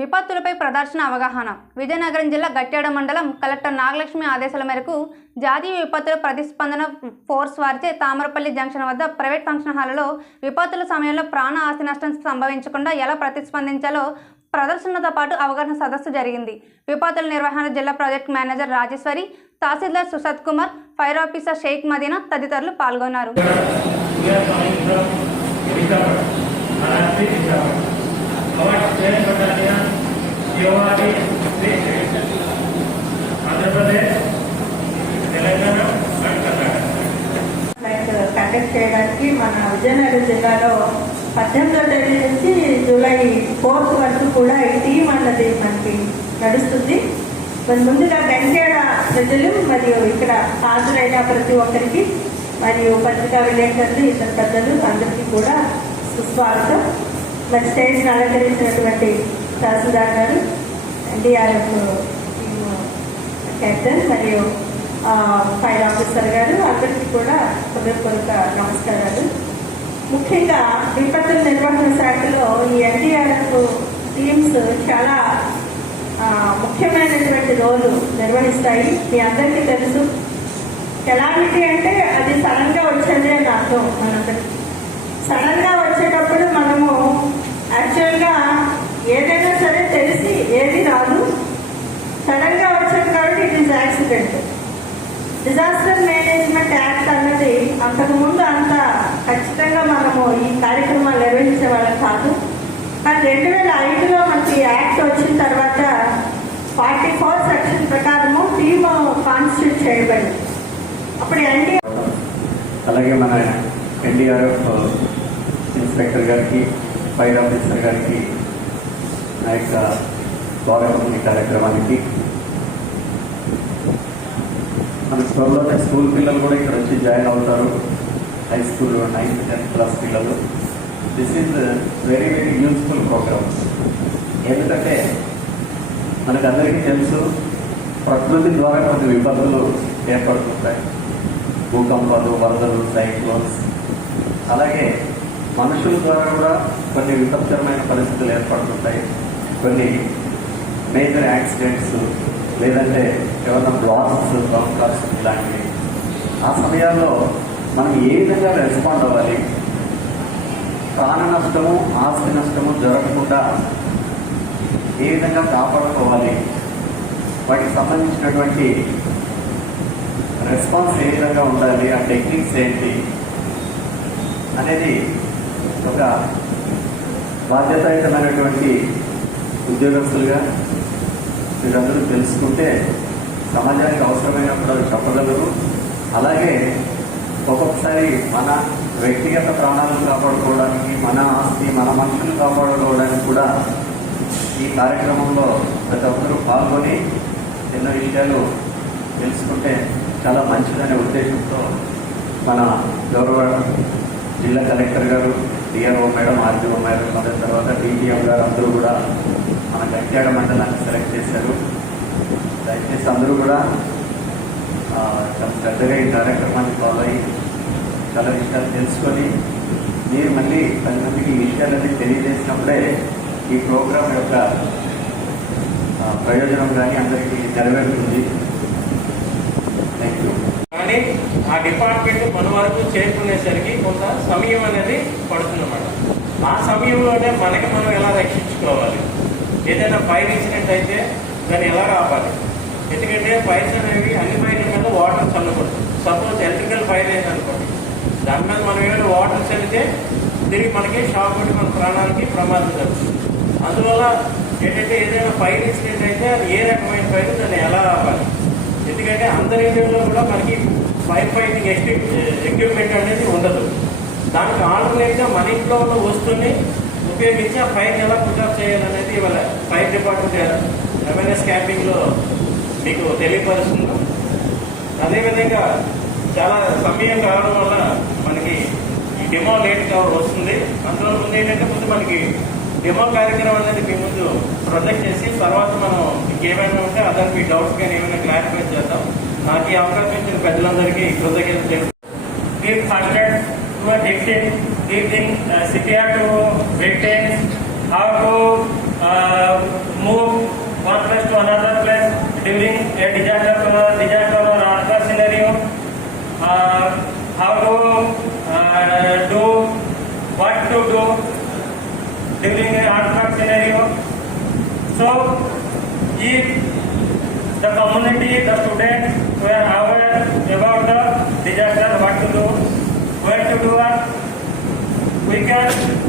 విపత్తులపై ప్రదర్శన అవగాహన. విజయనగరం జిల్లా గట్టేడ మండలం కలెక్టర్ నాగలక్ష్మి ఆదేశాల మేరకు జాతీయ విపత్తుల ప్రతిస్పందన ఫోర్స్ వారిచే తామరపల్లి జంక్షన్ వద్ద ప్రైవేట్ ఫంక్షన్ హాల్లో విపత్తుల సమయంలో ప్రాణ ఆస్తి నష్టం సంభవించకుండా ఎలా ప్రతిస్పందించాలో ప్రదర్శనతో పాటు అవగాహన సదస్సు జరిగింది. విపత్తుల నిర్వహణ జిల్లా project manager Rajeshwari tahsildar Susath Kumar fire officer Shaik Madina తదితరులు పాల్గొన్నారు. We are coming Andhra Pradesh Telangana conduct చేయడానికి మన విజయనగరం జిల్లాలో పద్దెనిమిదో తేదీ నుంచి జూలై ఫోర్త్ వరకు కూడా ఈ టీం అన్నది మనకి నడుస్తుంది. మరి ముందుగా గంజేడ ప్రజలు మరియు ఇక్కడ హాజరైన ప్రతి ఒక్కరికి మరియు పత్రికా విలేకరులు ఇతర పెద్దలు అందరికీ కూడా సుస్వాగతం. మరి స్టేజ్ని అలంకరించినటువంటి తహసీల్దార్ గారు ఎన్డీఆర్ఎఫ్ కెప్టెన్ మరియు ఫైర్ ఆఫీసర్ గారు అందరికీ కూడా హృదయపూర్వక నమస్కారాలు. ముఖ్యంగా విపత్తుల నిర్వహణ శాఖలో ఈ ఎన్డీఆర్ఎఫ్ టీమ్స్ చాలా ముఖ్యమైనటువంటి రోలు నిర్వహిస్తాయి. మీ అందరికీ తెలుసు. కెలామిటీ అంటే అది సడన్గా వచ్చేది అని అర్థం మనందరికీ. సడన్గా వచ్చేటప్పుడు మనము యాక్చువల్గా ఏదైనా సరే తెలిసి ఏది రాదు. సడన్గా కాబట్టి it is accident. Disaster management act అన్నది అంతకుముందు అంత ఖచ్చితంగా మనము ఈ కార్యక్రమాలు నిర్వహించే వాళ్ళం కాదు. కానీ రెండు వేల ఐదులో మనకి యాక్ట్ వచ్చిన తర్వాత ఫార్టీ ఫోర్ సెక్షన్ ప్రకారము టీమ్ కాన్స్టిట్యూట్ చేయబడింది. అప్పుడు ఎన్డీ అలాగే మన ఎన్డీఆర్ఎఫ్ ఇన్స్పెక్టర్ గారికి ఫైర్ ఆఫీసర్ గారికి నా యొక్క స్వాగతం ఈ కార్యక్రమానికి. మన స్కూల్లో స్కూల్ పిల్లలు కూడా ఇక్కడ వచ్చి జాయిన్ అవుతారు. High school ninth tenth class పిల్లలు. This is very very useful programmes ఎందుకంటే మనకందరికీ తెలుసు ప్రకృతి ద్వారా కొన్ని విపత్తులు ఏర్పడుతుంటాయి. భూకంపాలు వరదలు సైక్లోన్స్. అలాగే మనుషుల ద్వారా కూడా కొన్ని విపత్కరమైన పరిస్థితులు ఏర్పడుతుంటాయి. కొన్ని మేజర్ యాక్సిడెంట్స్ లేదంటే ఏమైనా బ్లాక్స్ బ్లాక్స్ ఇలాంటివి. ఆ సమయాల్లో మనం ఏ విధంగా రెస్పాండ్ అవ్వాలి? ప్రాణ నష్టము ఆస్తి నష్టము జరగకుండా ఏ విధంగా కాపాడుకోవాలి? వాటికి సంబంధించినటువంటి రెస్పాన్స్ ఏ విధంగా ఉండాలి? ఆ టెక్నిక్స్ ఏంటి? అనేది ఒక బాధ్యతాయుతమైనటువంటి ఉద్యోగస్తులుగా మీరందరూ తెలుసుకుంటే సమాజానికి అవసరమైనప్పుడు అవి చెప్పగలరు. అలాగే ఒక్కొక్కసారి మన వ్యక్తిగత ప్రాణాలను కాపాడుకోవడానికి మన ఆస్తి మన మనుషులు కాపాడుకోవడానికి కూడా ఈ కార్యక్రమంలో ప్రతి ఒక్కరూ పాల్గొని ఎన్నో విషయాలు తెలుసుకుంటే చాలా మంచిదనే ఉద్దేశంతో మన గౌరవ జిల్లా కలెక్టర్ గారు డిఎన్ఓ మేడం ఆర్డీఓ మేడం మొదటి తర్వాత డిటిఎం గారు అందరూ కూడా మన గట్యాడ మండలాన్ని సెలెక్ట్ చేశారు. దయచేసి అందరూ కూడా చాలా శ్రద్ధగా ఈ కార్యక్రమాన్ని ఫాలో అయ్యి చాలా విషయాలు తెలుసుకొని మీరు మళ్ళీ పది మందికి ఈ విషయాలన్నీ తెలియజేసినప్పుడే ఈ ప్రోగ్రాం యొక్క ప్రయోజనం కానీ అందరికీ నెరవేరుతుంది. కానీ ఆ డిపార్ట్మెంట్ మన వరకు చేరుకునేసరికి కొంత సమయం అనేది పడుతుందన్నమాట ఆ సమయంలోనే మనకి మనం ఎలా రక్షించుకోవాలి? ఏదైనా ఫైర్ ఇన్సిడెంట్ అయితే దాన్ని ఎలా ఆపాలి ఎందుకంటే ఫైర్స్ అనేవి అన్ని ఫైర్ల మీద వాటర్ చల్లకూడదు. సపోజ్ ఎలక్ట్రికల్ ఫైర్ అయింది అనుకోండి దాని మీద మనం ఏమైనా వాటర్ చల్లితే తిరిగి మనకి షాక్ కొట్టి మన ప్రాణానికి ప్రమాదం జరుగుతుంది. అందువల్ల ఏంటంటే ఏదైనా ఫైర్ ఇన్సిడెంట్ అయితే అది ఏ రకమైన ఫైర్ దాన్ని ఎలా ఆపాలి కూడా మనకి ఫైర్ ఫైటింగ్ ఎక్విప్మెంట్ అనేది ఉండదు. దానికి ఆల్టర్నేట్గా మన ఇంట్లో ఉన్న వస్తువుని ఉపయోగించి ఆ ఫైర్ ఎలా పుజాప్ చేయాలనేది ఇవాళ ఫైర్ డిపార్ట్మెంట్ అవేర్నెస్ క్యాంపింగ్లో మీకు తెలియపరుస్తున్నాం అదేవిధంగా చాలా సమయం కావడం వల్ల మనకి డిమో డెమో లేట్గా వస్తుంది. అందులో ముందు ఏంటంటే ముందు మనకి డెమో కార్యక్రమం అనేది మీ ముందు ప్రొజెక్ట్ చేసి తర్వాత మనం ఇంకేమైనా ఉంటే అదర్ డౌట్స్ కానీ ఏమైనా క్లారిఫై ಈ ಅವಕಾಶಕ್ಕೆ ಪ್ರಜలందరికీ ಕೃತಜ್ಞತೆ tip fasted to dictate ಡಿಕ್ಟಿಂಗ್ CPR to dictate how to move one place to another place during a disaster or disaster or earthquake scenario. Uh, how to uh, do what to do during an earthquake scenario. So, if the community, the students, were aware about the disaster, what to do, where to do, and we can